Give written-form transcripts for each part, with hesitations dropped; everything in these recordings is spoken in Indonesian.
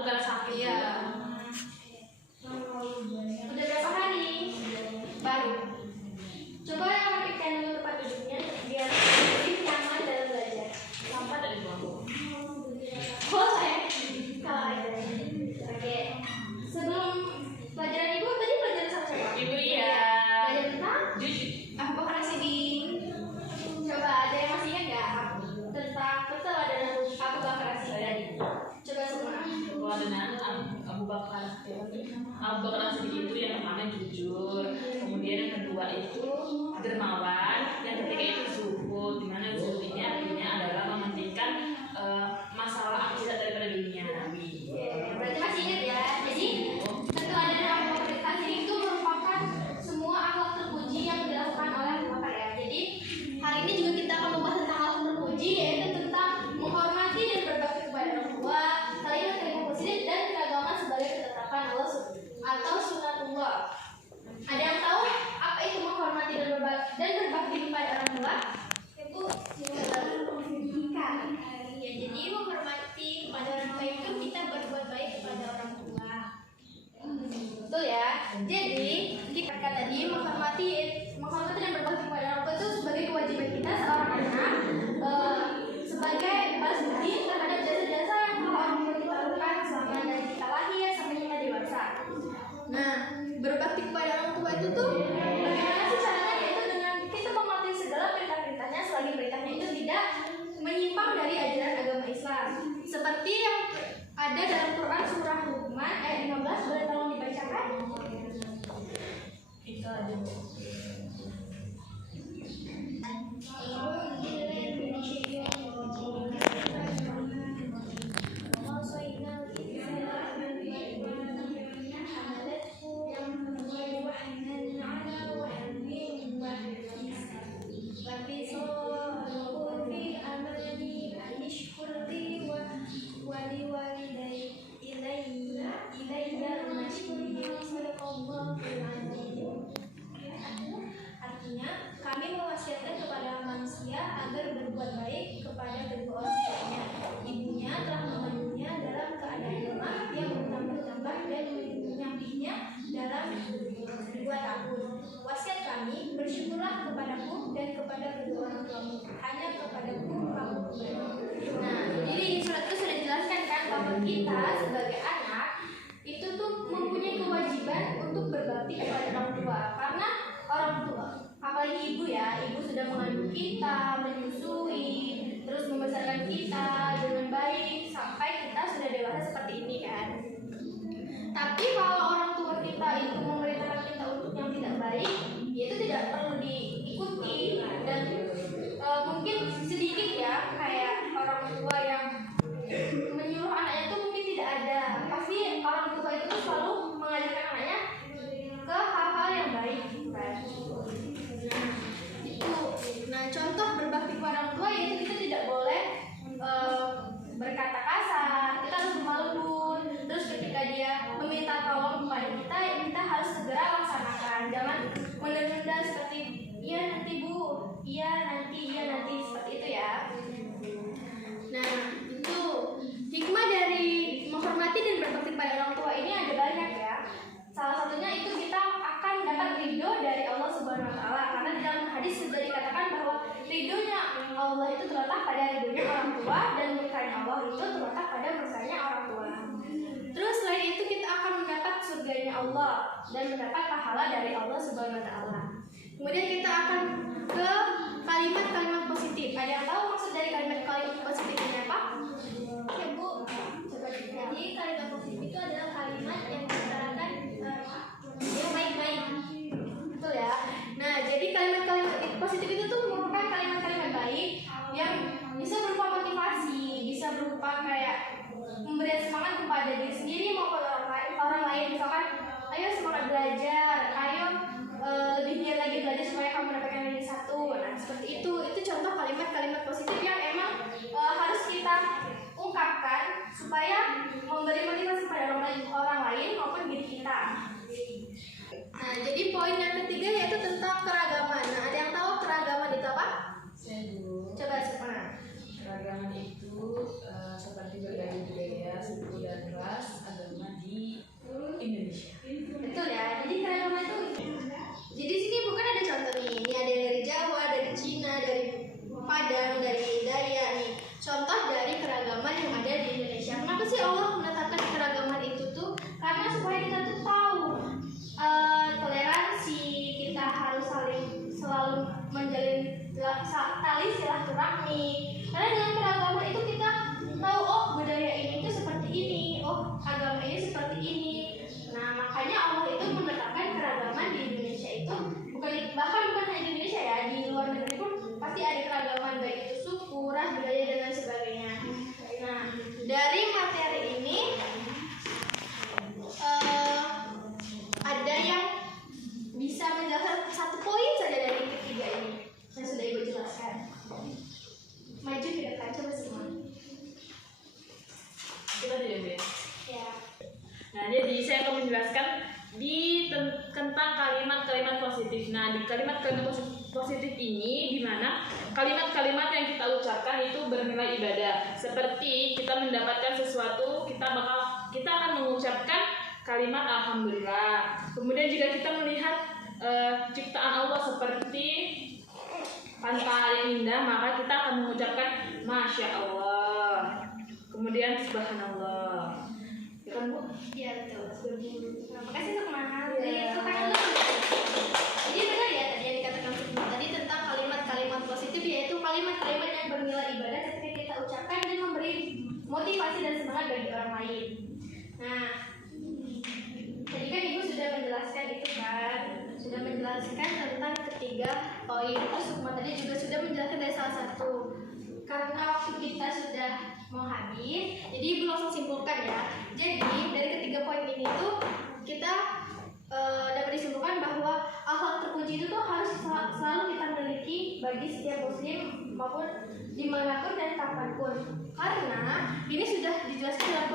batuk karena sakit. Iya. Udah berapa hari? Baru. Coba rapikan dulu tempat duduknya biar lebih nyaman dalam belajar. Sampah dari bawah. Oh saya kalau ada. Oke. Sebelum pelajaran ibu tadi pelajaran sama siapa? Ibu iya. Belajar tentang Jujur. aku bakal residing. Coba ada yang masih ingat nggak tentang keteladanan aku bakal residing? Coba semua. Keteladanan Abu Bakar. Abu Bakar As-Siddiq itu yang pertama jujur, kemudian yang kedua itu dermawan, yang ketiga itu zuhud. Di mana zuhud ini artinya adalah mementingkan masalah akhirat daripada dunia. Berarti masih ingat ya. Jadi keteladanan Abu Bakar As-Siddiq itu merupakan semua akhlak terpuji yang dilakukan oleh Abu Bakar ya. Jadi hari ini juga kita akan membahas tentang akhlak terpuji, yaitu tentang menghormati dan berbakti kepada orang tua, kalimat-kalimat positif dan keragaman sebagai ketetapan Allah atau sunatullah. Ada yang tahu apa itu menghormati dan berbakti kepada orang tua? Ibu, pendidikan. Ya, jadi menghormati kepada orang tua itu kita berbuat baik kepada orang tua. Betul ya. Jadi kita tadi menghormati dan berbakti kepada orang tua itu sebagai kewajiban kita seorang anak, sebagai balas budi terhadap jasa-jasa yang telah orang tua kita lakukan selama dari kita lahir sampai kita dewasa. Nah, berbakti kepada orang tua itu tuh bagaimana sih caranya? Yaitu dengan kita mematuhi segala perintah-perintahnya selagi perintahnya itu tidak menyimpang dari ajaran agama Islam. Seperti yang ada dalam Quran surah Luqman ayat 15, boleh tolong dibacakan? Itu aja. Artinya, kami mewasiatkan kepada manusia agar berbuat baik kepada kedua orang tuanya. Ibunya telah mengandungnya dalam keadaan lemah yang bertambah-tambah dan menyambihnya dalam 2 tahun. Wasiat kami, bersyukurlah kepadaku dan kepada kedua orang tuamu. Hanya kepadaku kamu kembali. Nah, jadi di surat itu sudah dijelaskan kan bahwa kita sebagai anak itu tuh mempunyai kewajiban untuk berbakti kepada orang tua, karena orang tua, apalagi ibu ya, ibu sudah mengandung kita, menyusui, terus membesarkan kita dengan baik sampai kita sudah dewasa seperti ini kan. Tapi kalau orang tua kita itu memerintahkan kita untuk yang tidak baik, ya itu tidak perlu diikuti. Dan mungkin sedikit ya, kayak orang tua yang menyuruh anaknya itu mungkin tidak ada. Pasti orang tua itu selalu mengajarkan anaknya ke hal-hal yang baik kan. Nah, contoh berbakti kepada orang tua yaitu kita tidak boleh berkata kasar, kita harus lemah lembut. Terus ketika dia meminta tolong kepada kita harus segera laksanakan. Jangan menunda seperti iya nanti bu, iya nanti seperti itu ya. Nah, itu hikmah dari menghormati dan berbakti kepada orang tua ini ada banyak ya. Salah satunya itu kita akan dapat ridho dari Allah Subhanahu Wa Taala, karena di dalam hadis sudah dikatakan bahwa ridhonya Allah itu terletak pada ridhonya orang tua dan murkanya Allah itu terletak pada murkanya orang tua. Terus selain itu kita akan mendapat surganya Allah dan mendapat pahala dari Allah Subhanahu Wa Taala. Kemudian kita akan ke kalimat-kalimat positif. Ada yang tahu maksud dari kalimat-kalimat positif ini apa? Ya Bu, coba. Jadi kalimat positif itu adalah kalimat yang mengutarakan yang baik-baik. Betul ya? Nah, jadi kalimat-kalimat positif itu tuh merupakan kalimat-kalimat baik yang bisa berupa motivasi, bisa berupa kayak memberi semangat kepada diri sendiri maupun orang lain. Misalkan, ayo semangat belajar, ayo lebih giat lagi belajar supaya kamu mendapatkan nilai 1. Nah, seperti itu contoh kalimat-kalimat positif yang emang harus kita ungkapkan supaya memberi motivasi kepada orang lain maupun diri kita. Nah, jadi poin yang ketiga yaitu tentang keragaman. Nah, ada yang tahu keragaman itu apa? Coba siapa? Keragaman itu seperti berbagai budaya, suku dan ras, keagamaan, baik itu suku, ras, budaya, dan lain sebagainya. Nah, dari materi ini ada yang bisa menjelaskan satu poin saja dari ketiga ini yang sudah Ibu jelaskan. Maju ke depan, coba semua. Kita dulu ya. Ya. Nah, jadi saya akan menjelaskan tentang kalimat-kalimat positif. Nah, di kalimat-kalimat positif ini, di mana kalimat-kalimat yang kita ucapkan itu bernilai ibadah. Seperti kita mendapatkan sesuatu, kita akan mengucapkan kalimat alhamdulillah. Kemudian jika kita melihat ciptaan Allah seperti pantai yang indah, maka kita akan mengucapkan masya Allah. Kemudian subhanallah. Ya kan, Bu? Iya, betul. Nah, makasih semangat. Jadi tangan dulu. Jadi benar ya tadi yang dikatakan sebelum tadi tentang kalimat-kalimat positif, yaitu kalimat-kalimat yang bernilai ibadah ketika kita ucapkan dan memberi motivasi dan semangat bagi orang lain. Nah, tadi kan Ibu sudah menjelaskan itu kan, sudah menjelaskan tentang ketiga poin. Terus Sukma tadi juga sudah menjelaskan dari salah satu. Karena waktu kita sudah mau habis, jadi Ibu langsung simpulkan ya. Jadi dari ketiga poin ini tuh kita dapat disimpulkan bahwa akhlak terpuji itu tuh harus selalu kita miliki bagi setiap muslim maupun dimanapun dan kapanpun. Karena ini sudah dijelaskan dalam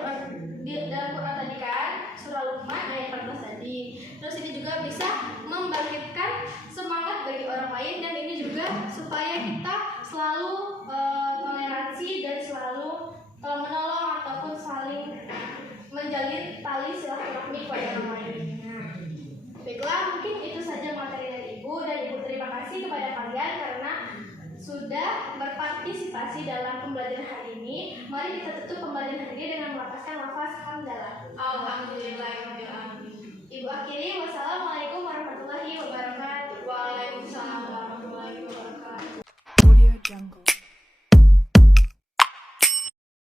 Quran tadi kan, surah Luqman ayat 14 tadi. Terus ini juga bisa membangkitkan semangat bagi orang lain, dan ini juga supaya kita selalu toleransi dan selalu menolong ataupun saling menjalin tali silaturahmi kepada orang lain. Baiklah, mungkin itu saja materi dari Ibu, dan Ibu terima kasih kepada kalian karena sudah berpartisipasi dalam pembelajaran hari ini. Mari kita tutup pembelajaran hari ini dengan melafazkan lafaz hamdalah. Alhamdulillah. Ibu akhiri